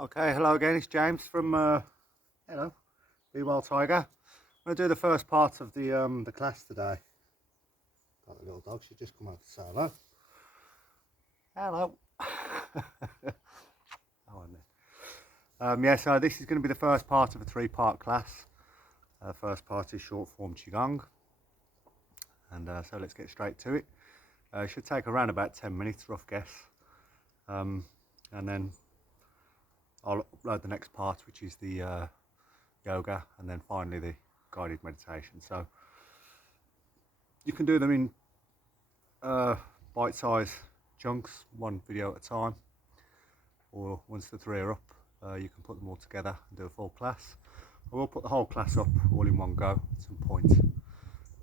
Okay, hello again, it's James from hello, Be Well Tiger. I'm going to do the first part of the class today. Got the little dog, she's just come out to say hello. Hello. Yeah, so this is going to be the first part of a three-part class. First part is short form Qigong. And so let's get straight to it. It should take around about 10 minutes, rough guess. And then I'll upload the next part, which is the yoga, and then finally the guided meditation. So you can do them in bite-sized chunks, one video at a time, or once the three are up, you can put them all together and do a full class. I will put the whole class up all in one go at some point in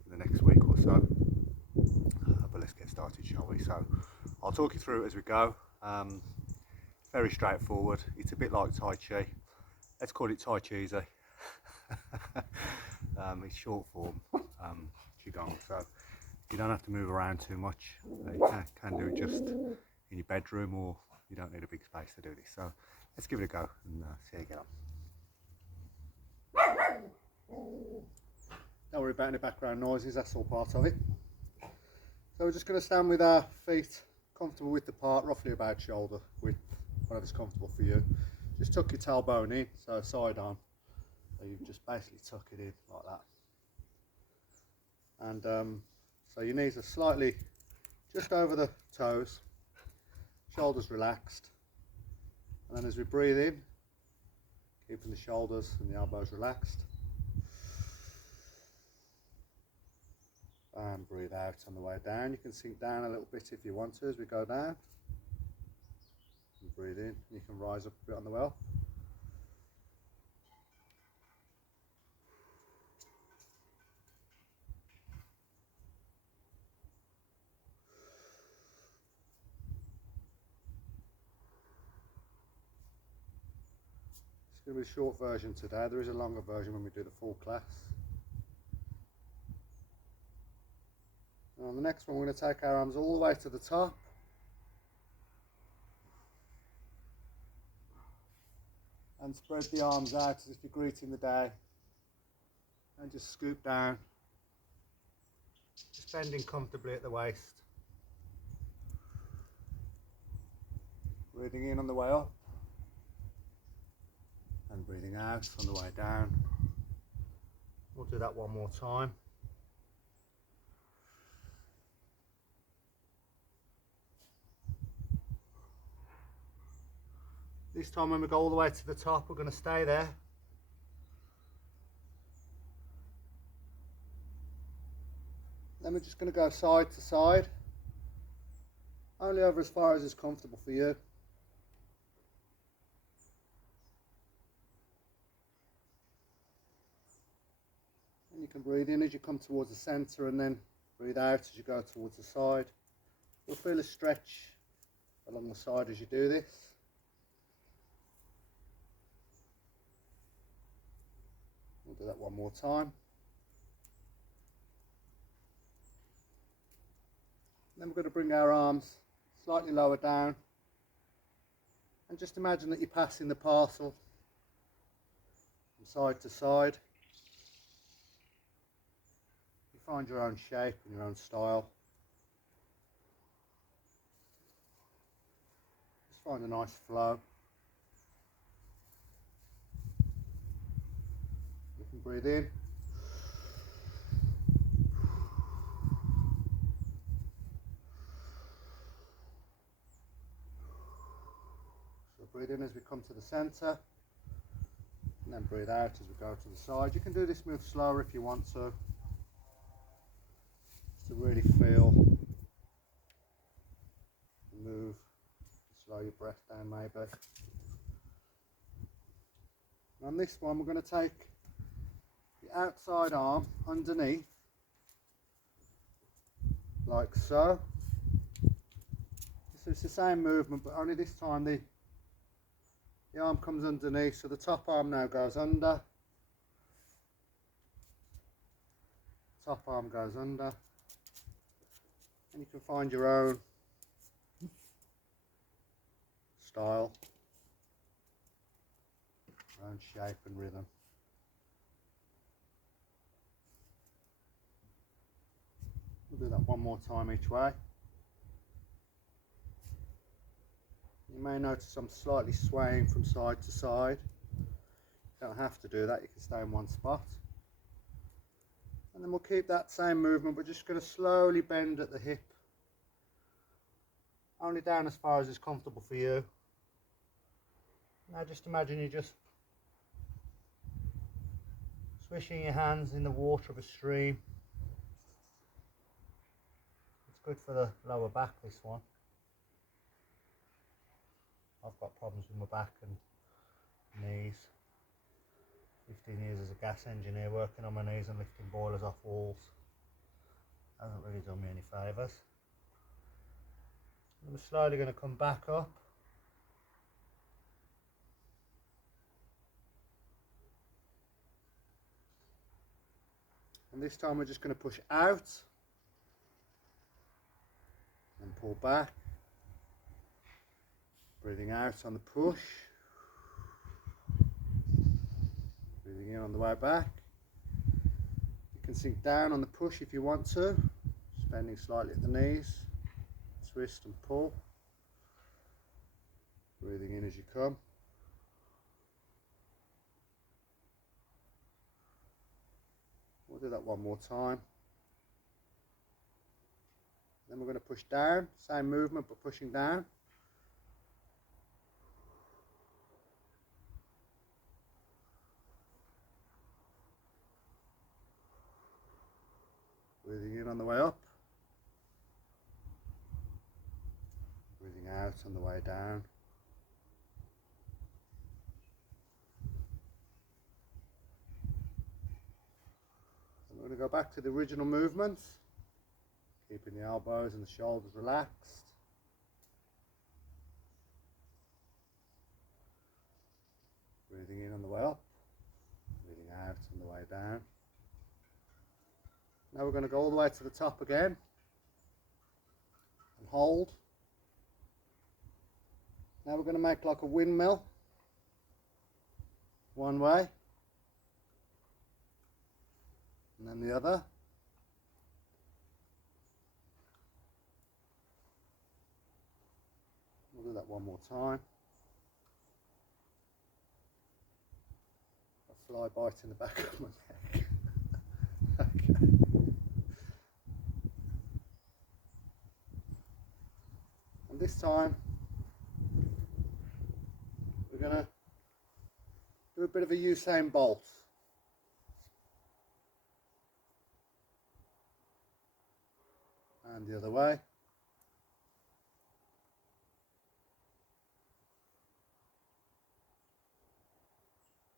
the next week or so. But let's get started, shall we? So I'll talk you through it as we go. Very straightforward. It's a bit like Tai Chi. Let's call it Tai Chi-zy. It's short form Qigong, so you don't have to move around too much. You can do it just in your bedroom, or you don't need a big space to do this. So let's give it a go and see how you get on. Don't worry about any background noises, that's all part of it. So we're just going to stand with our feet comfortable width apart, roughly about shoulder width, whatever's comfortable for you. Just tuck your tailbone in, so side on. So you just basically tuck it in like that. And so your knees are slightly just over the toes, shoulders relaxed. And then as we breathe in, keeping the shoulders and the elbows relaxed. And breathe out on the way down. You can sink down a little bit if you want to as we go down. And breathe in, you can rise up a bit on the way up. It's going to be a short version today. There is a longer version when we do the full class. And on the next one, we're going to take our arms all the way to the top. And spread the arms out as if you're greeting the day. And just scoop down. Just bending comfortably at the waist. Breathing in on the way up. And breathing out on the way down. We'll do that one more time. This time when we go all the way to the top, we're going to stay there. Then we're just going to go side to side. Only over as far as is comfortable for you. And you can breathe in as you come towards the centre, and then breathe out as you go towards the side. You'll feel a stretch along the side as you do this. We'll do that one more time. Then we're going to bring our arms slightly lower down, and just imagine that you're passing the parcel from side to side. You find your own shape and your own style. Just find a nice flow. You can breathe in. Breathe in as we come to the centre, and then breathe out as we go to the side. You can do this move slower if you want to, just to really feel the move. Slow your breath down maybe. And on this one, we're going to take the outside arm underneath, like so. So it's the same movement, but only this time the arm comes underneath, so the top arm now goes under, top arm goes under, and you can find your own style. own shape and rhythm. We'll do that one more time each way. You may notice I'm slightly swaying from side to side. You don't have to do that, you can stay in one spot. And then we'll keep that same movement. We're just going to slowly bend at the hip. Only down as far as is comfortable for you. Now just imagine you're just swishing your hands in the water of a stream. It's good for the lower back, this one. I've got problems with my back and knees. 15 years as a gas engineer, working on my knees and lifting boilers off walls. Hasn't really done me any favours. I'm slowly going to come back up. And this time we're just going to push out and pull back. Breathing out on the push. Breathing in on the way back. You can sink down on the push if you want to, just bending slightly at the knees. Twist and pull. Breathing in as you come. We'll do that one more time. Then we're going to push down, same movement but pushing down. Breathing in on the way up. Breathing out on the way down. And we're going to go back to the original movement, keeping the elbows and the shoulders relaxed. Breathing in on the way up, breathing out on the way down. Now we're going to go all the way to the top again and hold. Now we're going to make like a windmill, one way and then the other. We'll do that one more time. A fly bite in the back of my neck. Okay. And this time we're going to do a bit of a Usain Bolt. And the other way.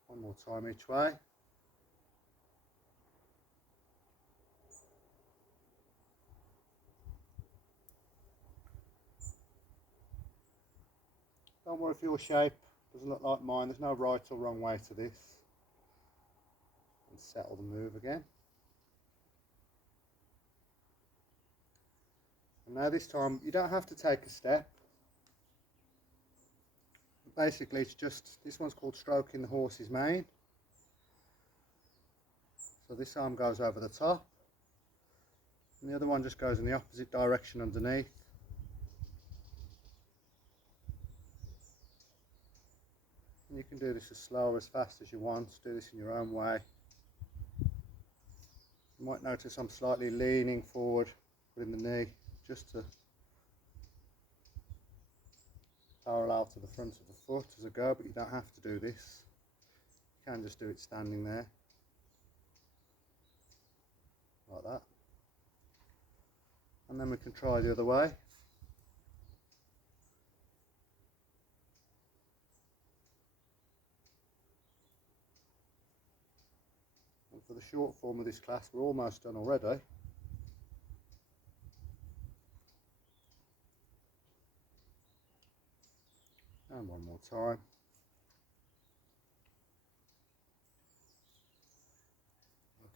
One more time each way. Don't worry if your shape doesn't look like mine, there's no right or wrong way to this. And settle the move again. And now this time you don't have to take a step. Basically it's just, this one's called stroking the horse's mane. So this arm goes over the top and the other one just goes in the opposite direction underneath. And you can do this as slow or as fast as you want, do this in your own way. You might notice I'm slightly leaning forward, putting the knee just to parallel to the front of the foot as I go, but you don't have to do this. You can just do it standing there, like that. And then we can try the other way. And for the short form of this class, we're almost done already. And one more time.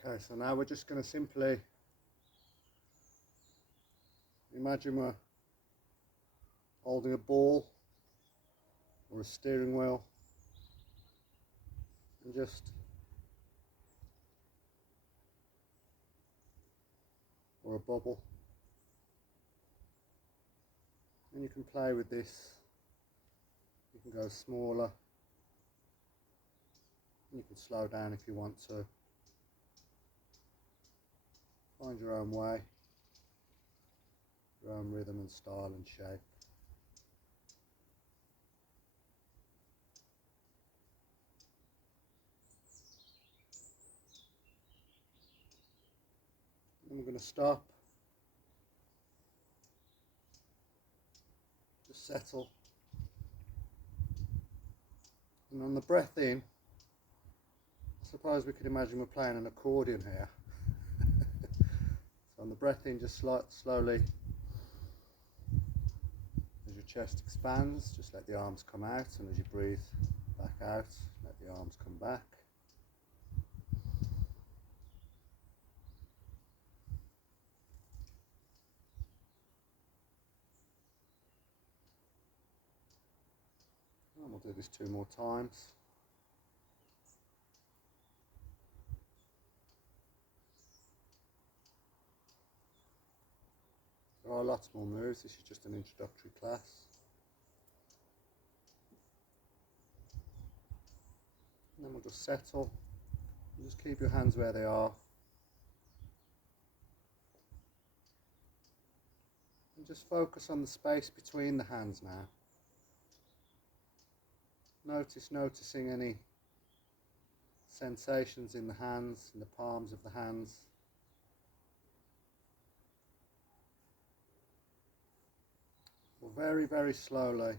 Okay, so now we're just going to simply imagine we're holding a ball or a steering wheel and just or a bubble, and you can play with this. You can go smaller, and you can slow down if you want to. Find your own way, your own rhythm and style and shape. And we're going to stop, just settle, and on the breath in, I suppose we could imagine we're playing an accordion here. So on the breath in, just slowly, as your chest expands, just let the arms come out, and as you breathe back out, let the arms come back. And we'll do this 2 more times. There are lots more moves, this is just an introductory class. And then we'll just settle, and just keep your hands where they are. And just focus on the space between the hands now. Noticing any sensations in the hands, in the palms of the hands. We'll very, very slowly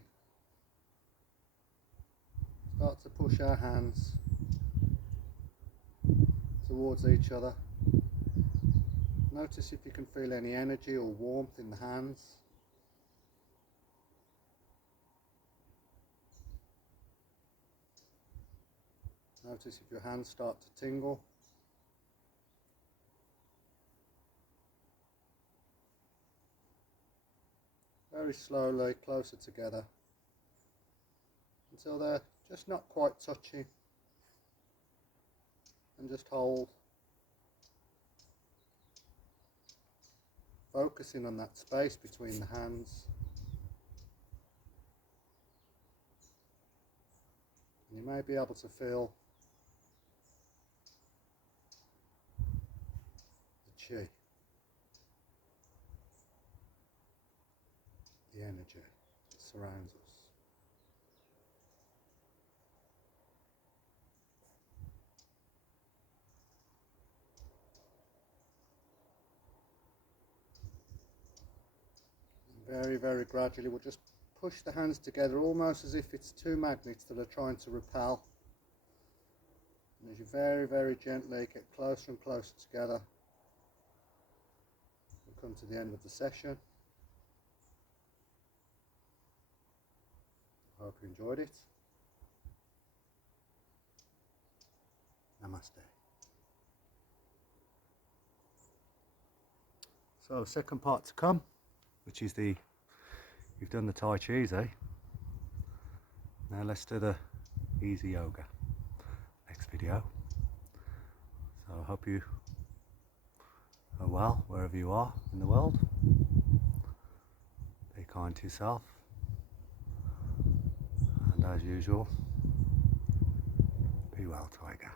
start to push our hands towards each other. Notice if you can feel any energy or warmth in the hands. Notice if your hands start to tingle. Very slowly, closer together, until they're just not quite touching. And just hold, focusing on that space between the hands. And you may be able to feel the chi, the energy that surrounds us. And very, very gradually we'll just push the hands together, almost as if it's 2 magnets that are trying to repel. And as you very, very gently get closer and closer together, we'll come to the end of the session. I hope you enjoyed it. Namaste. So second part to come, which is you've done the Tai Chi's, eh? Now let's do the easy yoga. Next video. So I hope you are well wherever you are in the world. Be kind to yourself. And as usual, be well, Taiga.